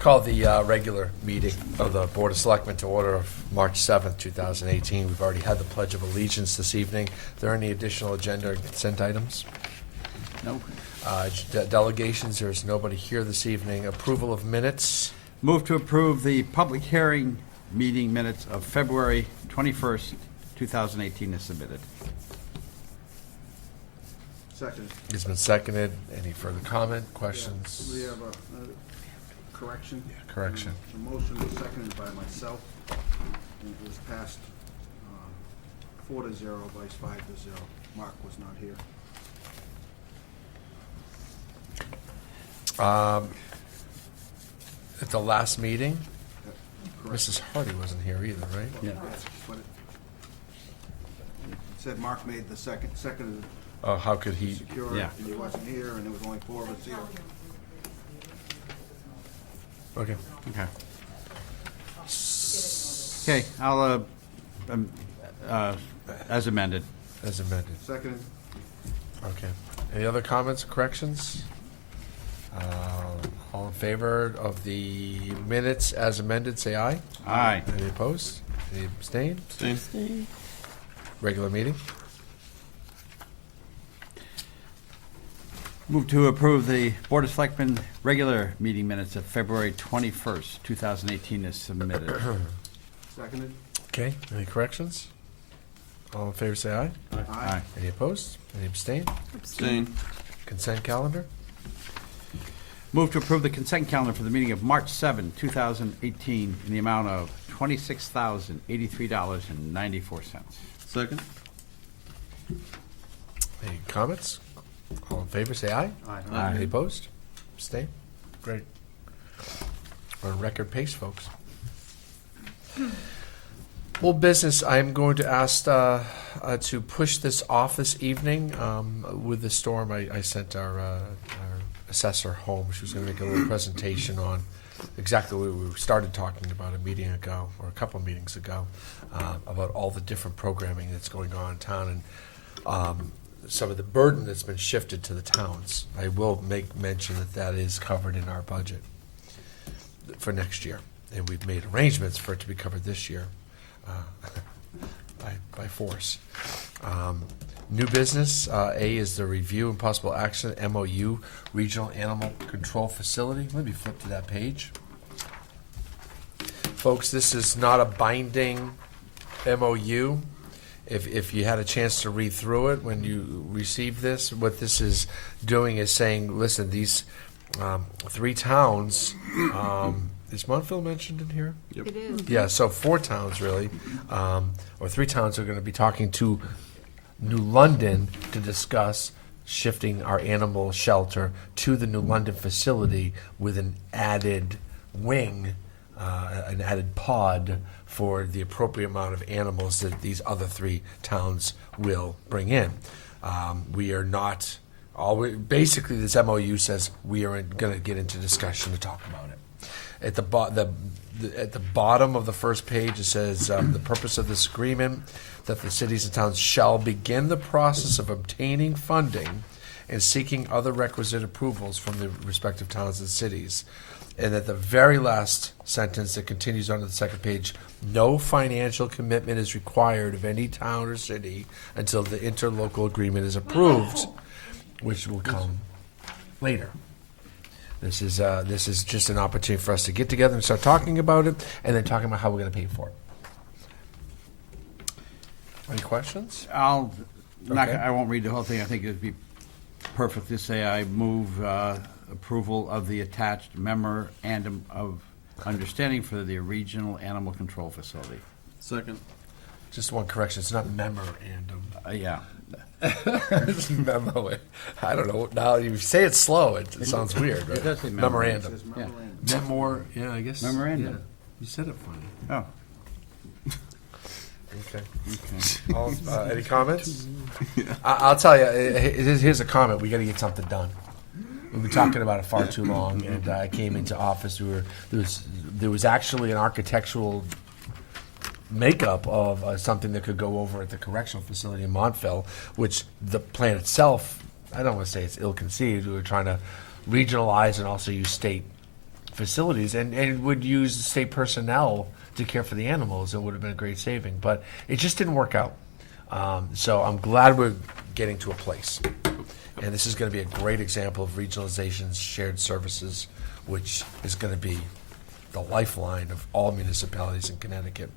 Call the regular meeting of the Board of Selectmen to order of March 7th, 2018. We've already had the Pledge of Allegiance this evening. Are there any additional agenda or consent items? No. Delegations, there's nobody here this evening. Approval of minutes. Move to approve the public hearing meeting minutes of February 21st, 2018 is submitted. Second. It's been seconded. Any further comment, questions? We have a correction. Correction. The motion was seconded by myself, and it was passed 4-0, vice 5-0. Mark was not here. At the last meeting, Correct. Mrs. Hardy wasn't here either, right? Yeah. But it said Mark made the seconded Oh, how could he? secure, Yeah. and he wasn't here, and there was only 4 of us here. Okay. Okay. Okay, I'll, as amended. As amended. Seconded. Okay. Any other comments, corrections? All in favor of the minutes as amended, say aye. Aye. Any opposed? Any abstain? Abstain. Regular meeting? Move to approve the Board of Selectmen regular meeting minutes of February 21st, 2018 is submitted. Seconded. Okay. Any corrections? All in favor, say aye. Aye. Any opposed? Any abstain? Abstain. Consent calendar? Move to approve the consent calendar for the meeting of March 7, 2018 in the amount of $26,083.94. Second. Any comments? All in favor, say aye. Aye. Any opposed? Abstain? Great. We're on record pace, folks. Old business, I'm going to ask to push this off this evening. With the storm, I sent our assessor home. She was going to make a little presentation on exactly what we started talking about a meeting ago, or a couple of meetings ago, about all the different programming that's going on in town, and some of the burden that's been shifted to the towns. I will make mention that that is covered in our budget for next year, and we've made arrangements for it to be covered this year by force. New business, A is the review and possible action, MOU, Regional Animal Control Facility. Let me flip to that page. Folks, this is not a binding MOU. If you had a chance to read through it when you received this, what this is doing is saying, listen, these 3 towns, is Montville mentioned in here? Yep. It is. Yeah, so 4 towns really, or 3 towns are going to be talking to New London to discuss shifting our animal shelter to the New London facility with an added wing, an added pod for the appropriate amount of animals that these other 3 towns will bring in. We are not, basically this MOU says we are going to get into discussion to talk about it. At the bottom of the first page, it says the purpose of this agreement, that the cities and towns shall begin the process of obtaining funding and seeking other requisite approvals from the respective towns and cities. And at the very last sentence that continues on to the second page, no financial commitment is required of any town or city until the interlocal agreement is approved, which will come later. This is just an opportunity for us to get together and start talking about it, and then talking about how we're going to pay for it. Any questions? I Okay. won't read the whole thing. I think it would be perfect to say I move approval of the attached memorandum of understanding for the Regional Animal Control Facility. Second. Just one correction. It's not memorandum. Yeah. It's memo. I don't know. Now you say it slow. It sounds weird. Right? It does say It Memorandum. says Yeah. memorandum. Yeah, I guess. Memorandum. Yeah. You said it funny. Oh, Okay. okay. Any comments? I'll tell you. Here's a comment. We got to get something done. We've been talking about it far too long, and I came into office. There was actually an architectural makeup of something that could go over at the correctional facility in Montville, which the plan itself, I don't want to say it's ill-conceived. We were trying to regionalize and also use state facilities and would use state personnel to care for the animals. It would have been a great saving, but it just didn't work out. So I'm glad we're getting to a place. And this is going to be a great example of regionalization's shared services, which is going to be the lifeline of all municipalities in Connecticut,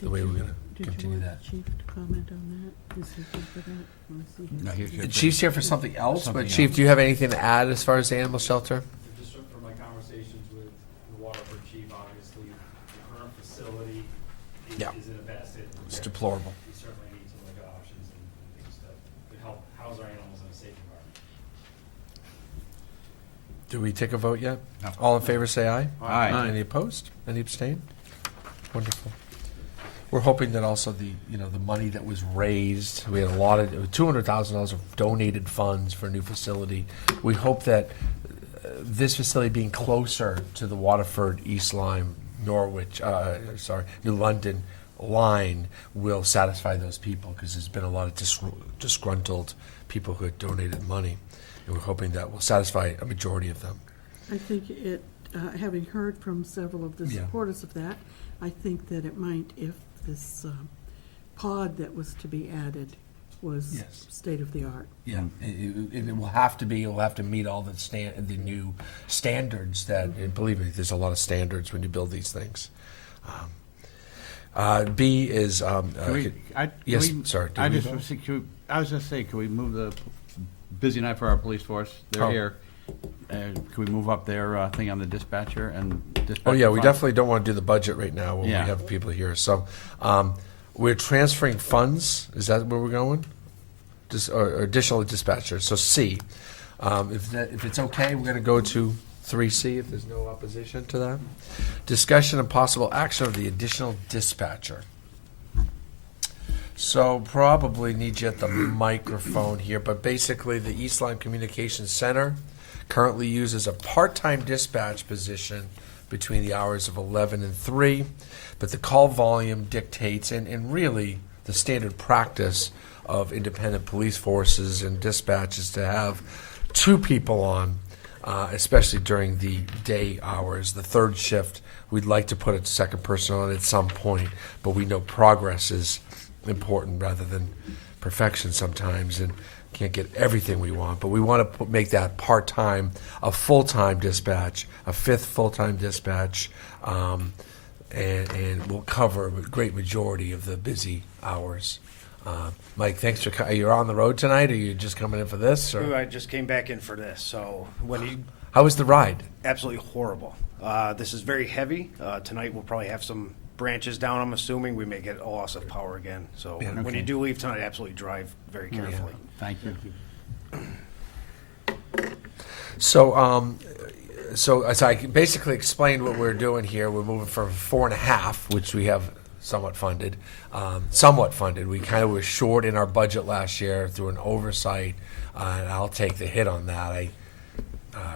the way we're going to continue that. Did you want Chief to comment on that? Is he here for that? Wanna see him? No, he's here The for- Chief's here for something else, Something but Chief, else. do you have anything to add as far as the animal shelter? Just from my conversations with the Waterford chief, obviously, the current facility Yeah. is in a bad state. It's deplorable. We certainly need to look at options and things that could help house our animals in a safe environment. Do we take a vote yet? No. All in favor, say aye. Aye. Any opposed? Any abstain? Wonderful. We're hoping that also the money that was raised, we had a lot of, $200,000 of donated funds for a new facility. We hope that this facility being closer to the Waterford, East Lyme, Norwich, New London line will satisfy those people, because there's been a lot of disgruntled people who had donated money. And we're hoping that will satisfy a majority of them. I think it, having heard from several of the Yeah. supporters of that, I think that it might, if this pod that was to be added was Yes. state of the art. Yeah, it will have to be. It will have to meet all the new standards that. And believe me, there's a lot of standards when you build these things. B is. Yes, sorry, did I we just vote? was thinking, I was just saying, can we move the busy night for our police force? They're Oh. here. Can we move up their thing on the dispatcher and dispatcher? Oh yeah, we fund? definitely don't want to do the budget right now when Yeah. we have people here. So we're transferring funds. Is that where we're going? Or additional dispatchers. So C. If it's okay, we're going to go to 3C if there's no opposition to that. Discussion and possible action of the additional dispatcher. So probably need you at the microphone here, but basically the East Lyme Communications Center currently uses a part-time dispatch position between the hours of 11 and 3, but the call volume dictates, and really the standard practice of independent police forces and dispatch is to have 2 people on, especially during the day hours. The third shift, we'd like to put a second person on at some point, but we know progress is important rather than perfection sometimes, and can't get everything we want. But we want to make that part-time, a full-time dispatch, a 5th full-time dispatch, and we'll cover a great majority of the busy hours. Mike, thanks for you're on the road tonight, or you just coming in for this? Or? I just came back in for this, so when you How was the ride? absolutely horrible. This is very heavy. Tonight we'll probably have some branches down. I'm assuming we may get a loss of power again. So Yeah, when okay. you do leave tonight, absolutely drive very carefully. Thank you. So I basically explained what we're doing here. We're moving from 4.5, which we have somewhat funded. We kind of were short in our budget last year through an oversight, and I'll take the hit on that. I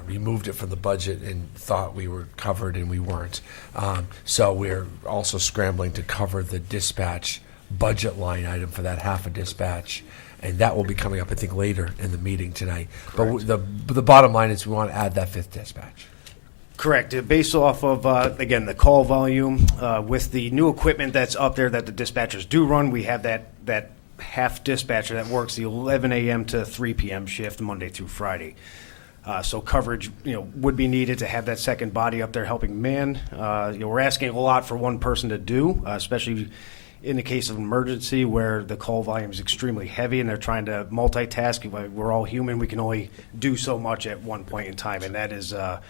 removed it from the budget and thought we were covered, and we weren't. So we're also scrambling to cover the dispatch budget line item for that half a dispatch. And that will be coming up, I think, later in the meeting tonight. But the bottom line is we want to add that 5th dispatch. Correct. Based off of, again, the call volume, with the new equipment that's up there that the dispatchers do run, we have that half dispatcher that works the 11 a.m. to 3 p.m. shift Monday through Friday. So coverage, would be needed to have that second body up there helping man. We're asking a lot for one person to do, especially in the case of emergency where the call volume is extremely heavy and they're trying to multitask. We're all human. We can only do so much at one point in time, and that is a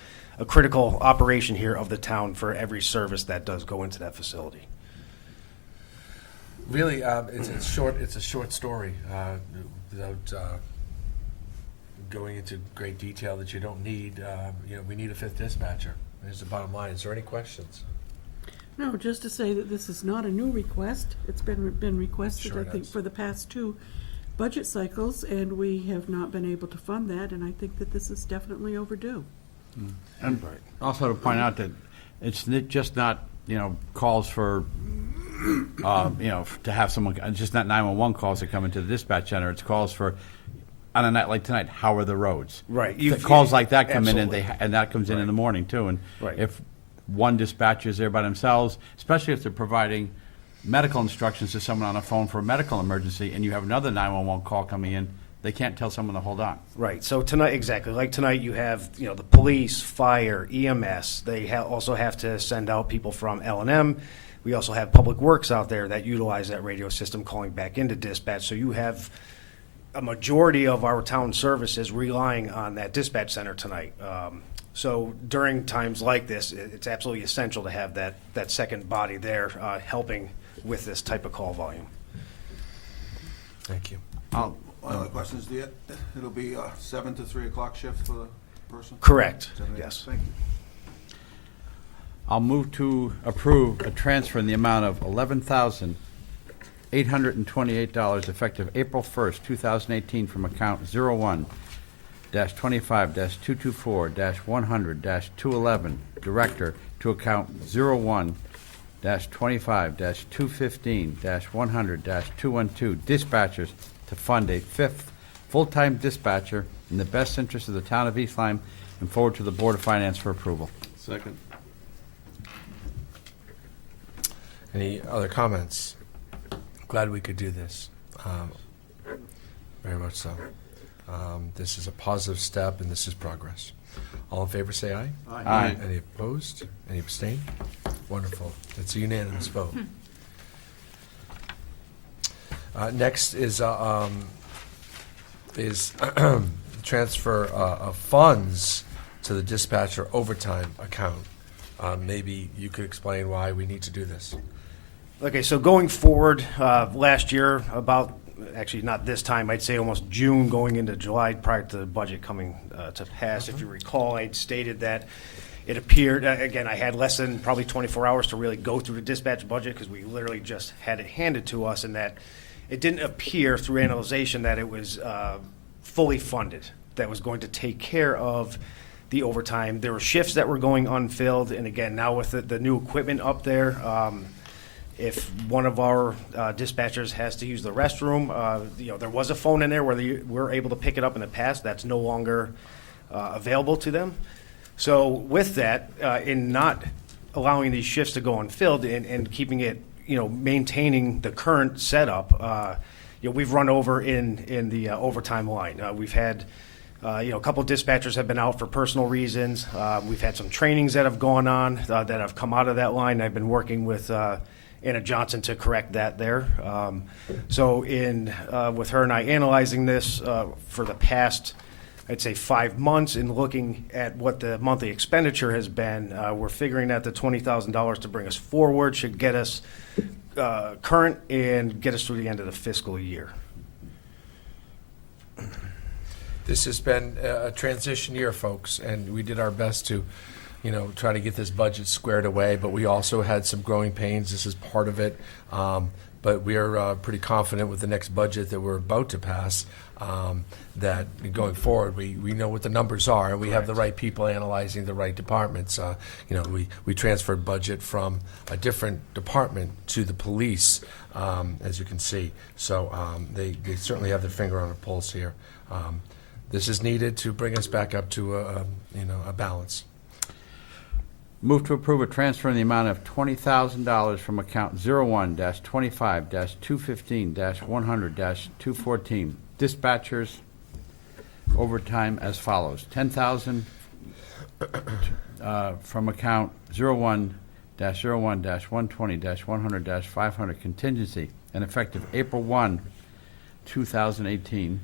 critical operation here of the town for every service that does go into that facility. Really, it's short. It's a short story without going into great detail that you don't need. We need a 5th dispatcher. There's the bottom line. Is there any questions? No, just to say that this is not a new request. It's been requested, Sure I it think, has. for the past 2 budget cycles, and we have not been able to fund that, and I think that this is definitely overdue. And also to point out that it's just not, calls for, to have someone, it's just not 911 calls that come into the dispatch center. It's calls for on a night like tonight, how are the roads? Right. Calls like that come in, Absolutely. and that comes in Right. the morning, too. And Right. if one dispatcher is there by themselves, especially if they're providing medical instructions to someone on a phone for a medical emergency, and you have another 911 call coming in, they can't tell someone to hold on. Right. So tonight, exactly like tonight, you have the police, fire, EMS. They also have to send out people from L&M. We also have Public Works out there that utilize that radio system calling back into dispatch. So you have a majority of our town services relying on that dispatch center tonight. So during times like this, it's absolutely essential to have that second body there helping with this type of call volume. Thank you. One other question is, it'll be 7 to 3 o'clock shift for the person? Correct. 7 a.m. Yes. Thank you. I'll move to approve a transfer in the amount of $11,828 effective April 1st, 2018 from account 01-25-224-100-211, Director, to account 01-25-215-100-212, Dispatchers, to fund a fifth full-time dispatcher in the best interest of the town of East Lyme, and forward to the Board of Finance for approval. Second. Any other comments? Glad we could do this. Very much so. This is a positive step, and this is progress. All in favor, say aye. Aye. Any opposed? Any abstain? Wonderful. It's a unanimous vote. Next is transfer of funds to the dispatcher overtime account. Maybe you could explain why we need to do this. Okay, so going forward, last year, actually not this time, I'd say almost June going into July prior to the budget coming to pass. If you recall, I'd stated that it appeared, again, I had less than probably 24 hours to really go through the dispatch budget because we literally just had it handed to us, and that it didn't appear through analyzation that it was fully funded, that was going to take care of the overtime. There were shifts that were going unfilled, and again, now with the new equipment up there, if one of our dispatchers has to use the restroom, there was a phone in there where they were able to pick it up in the past. That's no longer available to them. So with that, in not allowing these shifts to go unfilled and keeping it, maintaining the current setup, we've run over in the overtime line. We've had a couple of dispatchers have been out for personal reasons. We've had some trainings that have gone on that have come out of that line. I've been working with Anna Johnson to correct that there. So with her and I analyzing this for the past, I'd say 5 months, and looking at what the monthly expenditure has been, we're figuring that the $20,000 to bring us forward should get us current and get us through the end of the fiscal year. This has been a transition year, folks, and we did our best to, try to get this budget squared away, but we also had some growing pains. This is part of it. But we are pretty confident with the next budget that we're about to pass, that going forward, we know what the numbers are, and we have the right people analyzing the right departments. We transferred budget from a different department to the police, as you can see. So they certainly have their finger on the pulse here. This is needed to bring us back up to a balance. Move to approve a transfer in the amount of $20,000 from account 01-25-215-100-214. Dispatchers overtime as follows. $10,000 from account 01-01-120-100-500 contingency and effective April 1, 2018.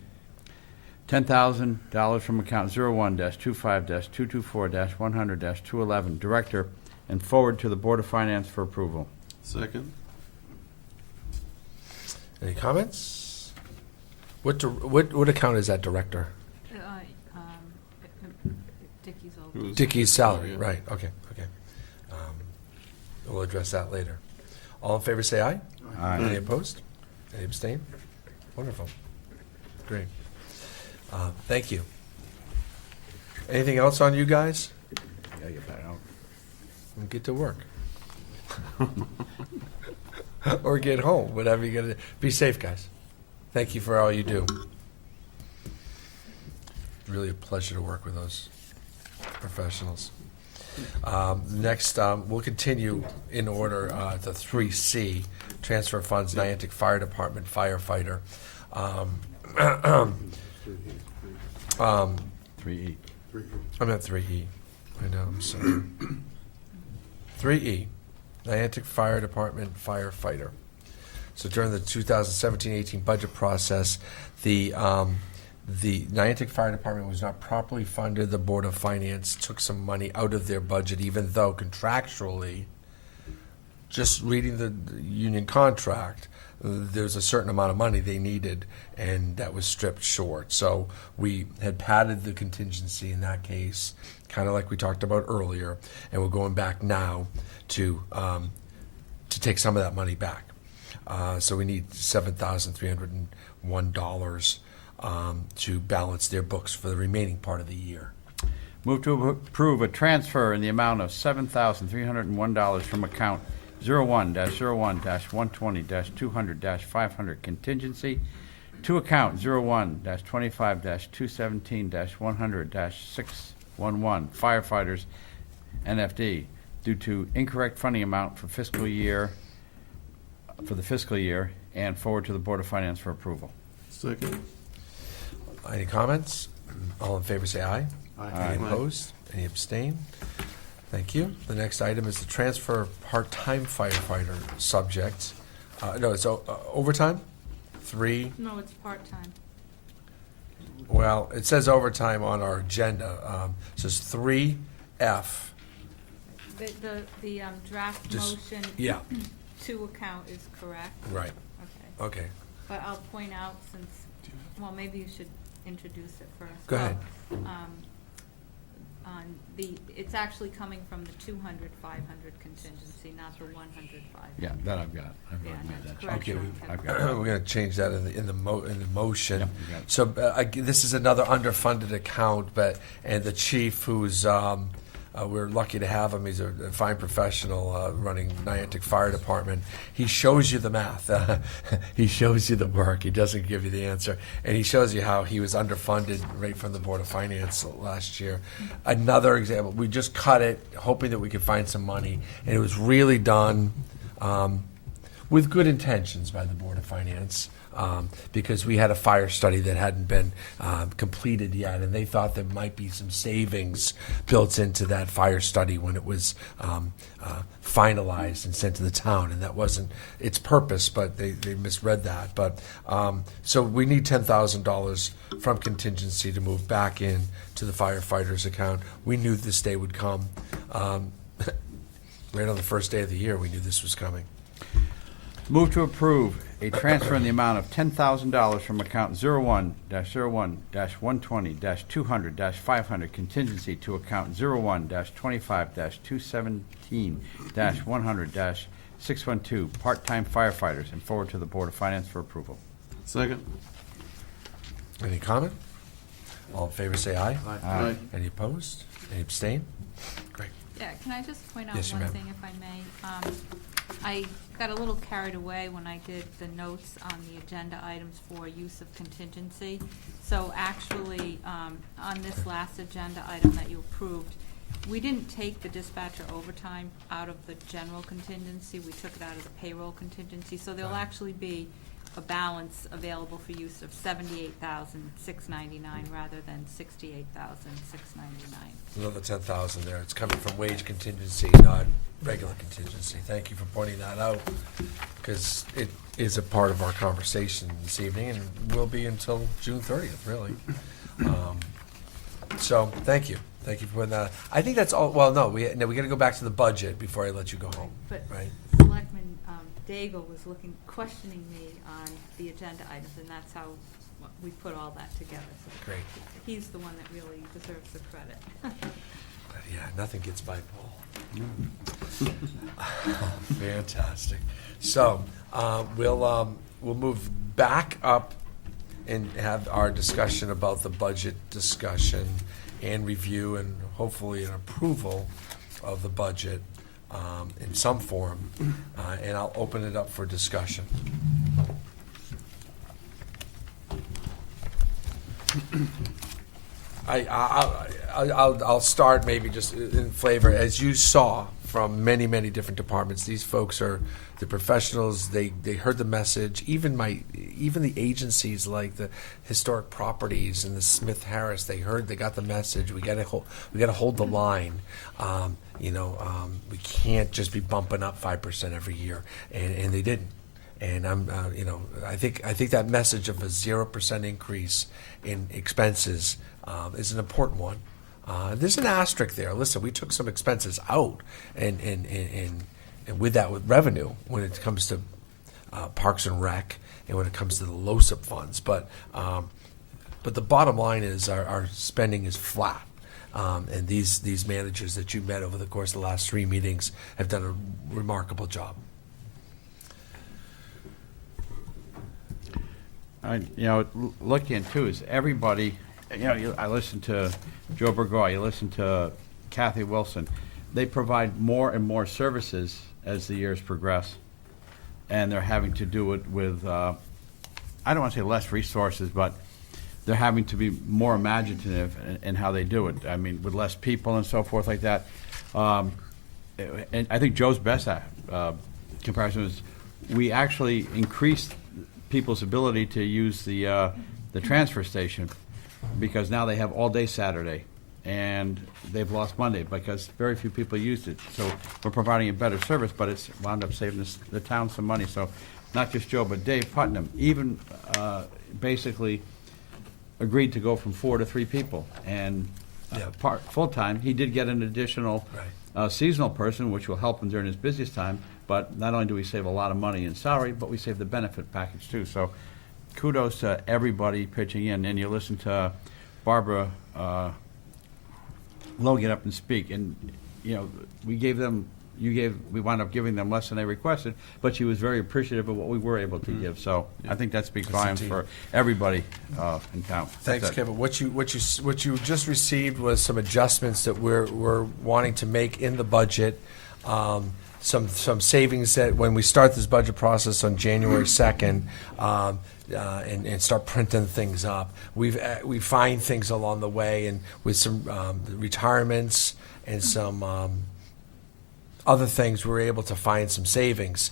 $10,000 from account 01-25-224-100-211, Director, and forward to the Board of Finance for approval. Second. Any comments? What account is that, Director? Dickie's old. It was- Dickie's salary, yeah. right, okay. We'll address that later. All in favor, say aye. Aye. Any opposed? Any abstain? Wonderful. Great. Thank you. Anything else on you guys? Yeah, get that out. And get to work. Or get home, whatever you're going to do. Be safe, guys. Thank you for all you do. really a pleasure to work with those professionals. Next, we'll continue in order to 3C, transfer funds, Niantic Fire Department firefighter. 3E. I'm at 3E. I know, I'm sorry. 3E, Niantic Fire Department firefighter. So during the 2017-18 budget process, the Niantic Fire Department was not properly funded. The Board of Finance took some money out of their budget, even though contractually, just reading the union contract, there's a certain amount of money they needed, and that was stripped short. So we had padded the contingency in that case, kind of like we talked about earlier, and we're going back now to take some of that money back. So we need $7,301 to balance their books for the remaining part of the year. Move to approve a transfer in the amount of $7,301 from account 01-01-120-200-500 contingency to account 01-25-217-100-611 firefighters NFD due to incorrect funding amount for the fiscal year and forward to the Board of Finance for approval. Second. Any comments? All in favor say aye. Aye. Any opposed? Any abstain? Thank you. The next item is the transfer of part-time firefighter subject. No, it's overtime? 3. No, it's part-time. Well, it says overtime on our agenda. It says 3F. The draft Just- motion Yeah, to account is correct. right. Okay. Okay. But I'll point out since, well, maybe you should introduce it first. Go ahead. On it's actually coming from the 200, 500 contingency, not the 100, 500. Yeah, that I've got. I've Yeah, already made that correct. change. Okay, I've got we're it. going to change that in the motion. Yep, you got it. So this is another underfunded account, and the chief, who's we're lucky to have him. He's a fine professional running Niantic Fire Department. He shows you the math. He shows you the work. He doesn't give you the answer, and he shows you how he was underfunded right from the Board of Finance last year. Another example. We just cut it, hoping that we could find some money, and it was really done with good intentions by the Board of Finance. Because we had a fire study that hadn't been completed yet, and they thought there might be some savings built into that fire study when it was finalized and sent to the town, and that wasn't its purpose, but they misread that. But so we need $10,000 from contingency to move back in to the firefighters account. We knew this day would come. Right on the first day of the year, we knew this was coming. Move to approve a transfer in the amount of $10,000 from account 01-01-120-200-500 contingency to account 01-25-217-100-612 part-time firefighters and forward to the Board of Finance for approval. Second. Any comment? All in favor say aye. Aye. Any opposed? Any abstain? Great. Yeah, can I just point out Yes, one ma'am. thing, if I may? I got a little carried away when I did the notes on the agenda items for use of contingency. So actually, on this last agenda item that you approved, we didn't take the dispatcher overtime out of the general contingency. We took it out of the payroll contingency. So there'll actually be a balance available for use of $78,699 rather than $68,699. Another 10,000 there. It's coming from wage contingency, not regular contingency. Thank you for pointing that out, because it is a part of our conversation this evening, and will be until June 30th, really. So, thank you. Thank you for putting that. I think that's all. Well, no, we got to go back to the budget before I let you go home. But Right? Selectman Daigle was questioning me on the agenda items, and that's how we put all that together. So Great. he's the one that really deserves the credit. Yeah, nothing gets by Paul. Fantastic. So we'll move back up and have our discussion about the budget discussion and review and hopefully an approval of the budget in some form, and I'll open it up for discussion. I'll start maybe just in flavor. As you saw from many, many different departments, these folks are the professionals. They heard the message. Even the agencies like the Historic Properties and the Smith Harris, they got the message. We got to hold the line. We can't just be bumping up 5% every year, and they didn't. And I think that message of a 0% increase in expenses is an important one. There's an asterisk there. Listen, we took some expenses out, and with revenue when it comes to Parks and Rec and when it comes to the LoSiP funds. But the bottom line is our spending is flat. And these managers that you met over the course of the last 3 meetings have done a remarkable job. Looking too is everybody, I listen to Joe Burgoy, you listen to Kathy Wilson. They provide more and more services as the years progress. And they're having to do it with, I don't want to say less resources, but they're having to be more imaginative in how they do it. I mean, with less people and so forth like that. And I think Joe's best comparison is we actually increased people's ability to use the transfer station because now they have all day Saturday, and they've lost Monday because very few people used it. So we're providing a better service, but it's wound up saving the town some money. So not just Joe, but Dave Putnam even basically agreed to go from 4 to 3 people. And full-time, he did get an additional seasonal person, which will help him during his busiest time. But not only do we save a lot of money in salary, but we save the benefit package too. So kudos to everybody pitching in. And you listen to Barbara Lowe get up and speak. And, we wound up giving them less than they requested, but she was very appreciative of what we were able to give. So I think that speaks volumes for everybody in town. Thanks, That's it. Kevin. What you just received was some adjustments that we're wanting to make in the budget. Some savings that when we start this budget process on January 2nd and start printing things up, we find things along the way, and with some retirements and some other things, we're able to find some savings.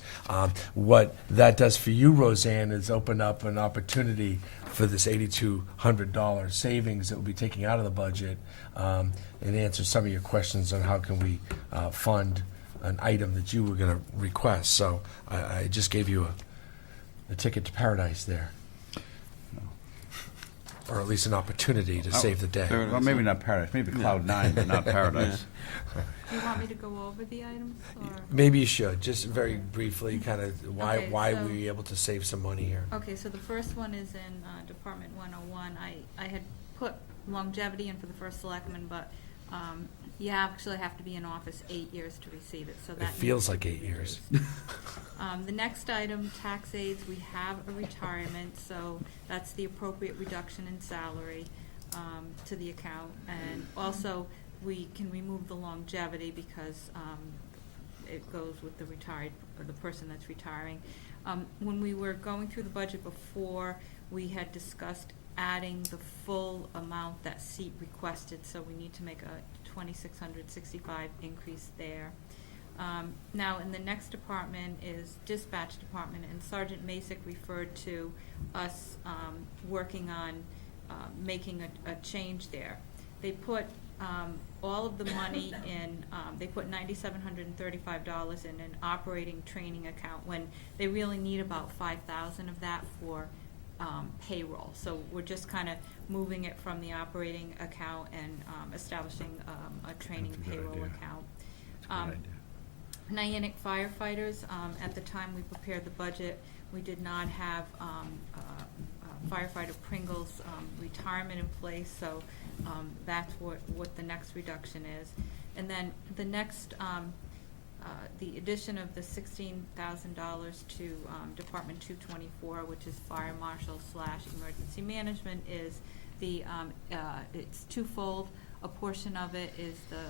What that does for you, Roseanne, is open up an opportunity for this $8,200 savings that we'll be taking out of the budget, and answer some of your questions on how can we fund an item that you were going to request. So I just gave you a ticket to paradise there. Or at least an opportunity to save the day. Paradise. Well, maybe not paradise, maybe Cloud 9, but not paradise. Do you want me to go over the items, or? Maybe you should, just very briefly, kind of why So- we were able to save some money here. Okay, so the first one is in Department 101. I had put longevity in for the first selectman, but you actually have to be in office 8 years to receive it, so that. It feels like 8 years. The next item, tax aids, we have a retirement, so that's the appropriate reduction in salary to the account. And also, we can remove the longevity because it goes with the retired, or the person that's retiring. When we were going through the budget before, we had discussed adding the full amount that seat requested, so we need to make a $2,665 increase there. Now, in the next department is dispatch department, and Sergeant Masick referred to us working on making a change there. They put all of the money in, they put $9,735 in an operating training account when they really need about $5,000 of that for payroll. So we're just kind of moving it from the operating account and establishing a training That's a good payroll idea. account. That's a good idea. Niantic firefighters, at the time we prepared the budget, we did not have firefighter Pringle's retirement in place, so that's what the next reduction is. And then the next, the addition of the $16,000 to Department 224, which is fire marshal / emergency management, is the it's twofold. A portion of it is the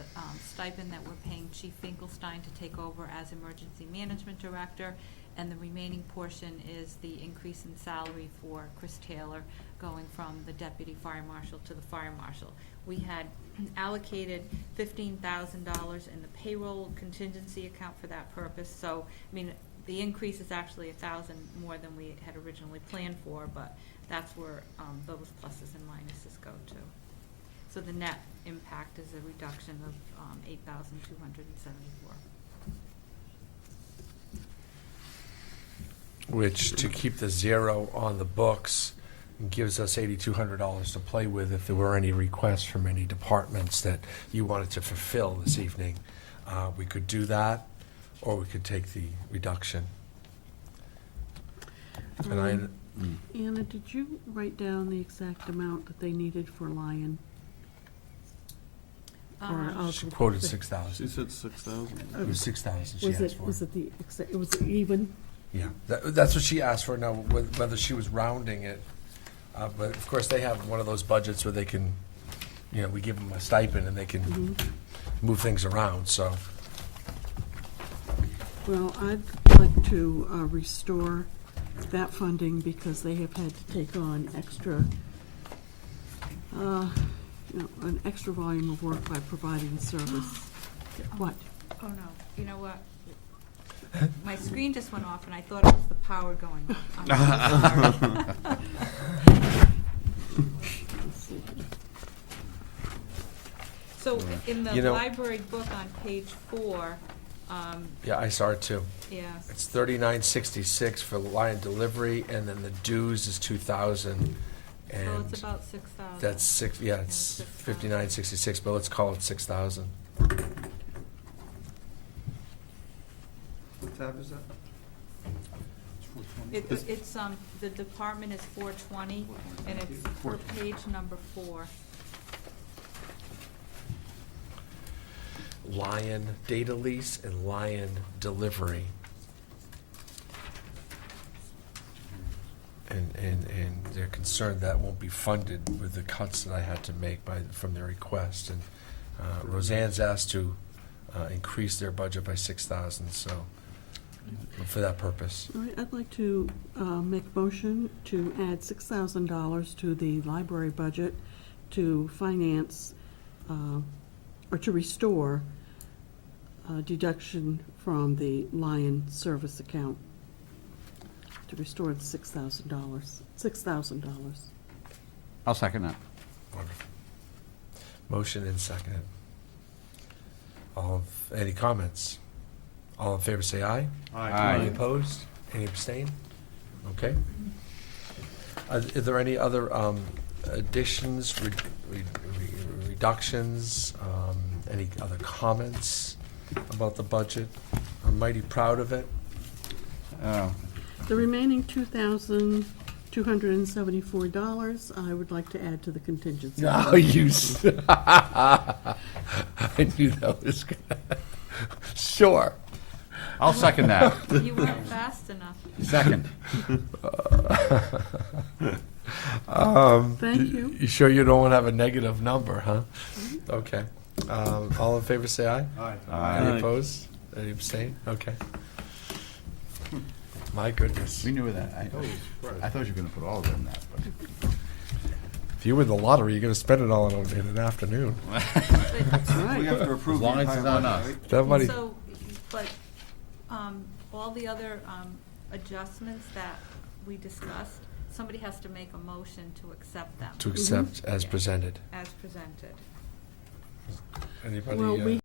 stipend that we're paying Chief Finkelstein to take over as Emergency Management Director, and the remaining portion is the increase in salary for Chris Taylor, going from the Deputy Fire Marshal to the Fire Marshal. We had allocated $15,000 in the payroll contingency account for that purpose, so, I mean, the increase is actually $1,000 more than we had originally planned for, but that's where those pluses and minuses go to. So the net impact is a reduction of $8,274. Which, to keep the zero on the books, gives us $8,200 to play with if there were any requests from any departments that you wanted to fulfill this evening. We could do that, or we could take the reduction. And I, Anna, did you write down the exact amount that they needed for Lion? Or I'll she confirm quoted it. 6,000. She said 6,000. It was 6,000 she Was asked it, for. was it was it even? Yeah, that's what she asked for. Now, whether she was rounding it, but of course they have one of those budgets where they can, you know, we give them a stipend and they can move things around. So Well, I'd like to restore that funding because they have had to take on extra, an extra volume of work by providing service. What? Oh, no, you know what? My screen just went off and I thought it was the power going off. I'm so sorry. Let's see. So in the You know- library book on page 4, yeah, I saw it too. yes, It's $39.66 for line delivery, and then the dues is 2,000, so and it's about 6,000. that's six. Yeah, it's 6,000. $59.66, but let's call it 6,000. What tab is that? It's, the department is 420, and it's for page number 4. Lion data lease and Lion delivery. And they're concerned that won't be funded with the cuts that I had to make from their request. And Roseanne's asked to increase their budget by 6,000, so for that purpose. All right, I'd like to make a motion to add $6,000 to the library budget to finance, or to restore deduction from the Lion service account, to restore the $6,000. I'll second that. Wonderful. Motion and seconded. Any comments? All in favor say aye. Aye. Any opposed? Any abstain? Okay. Are there any other additions, reductions, any other comments about the budget? I'm mighty proud of it. Oh, The remaining $2,274, I would like to add to the contingency. No, you. I knew that was gonna. Sure. I'll second that. You weren't fast enough. Second. Thank you. You sure you don't want to have a negative number, huh? Okay. All in favor, say aye. Aye. Any Aye. opposed? Any abstain? Okay. My goodness. We knew that. I thought you were gonna put all of it in that, but. If you win the lottery, you're going to spend it all in an afternoon. That's right. We have to approve As the long as entire it's on budget, us. right? That money, So, but, all the other, adjustments that we discussed, somebody has to make a motion to accept them to accept as presented. as presented. Anybody? Well, we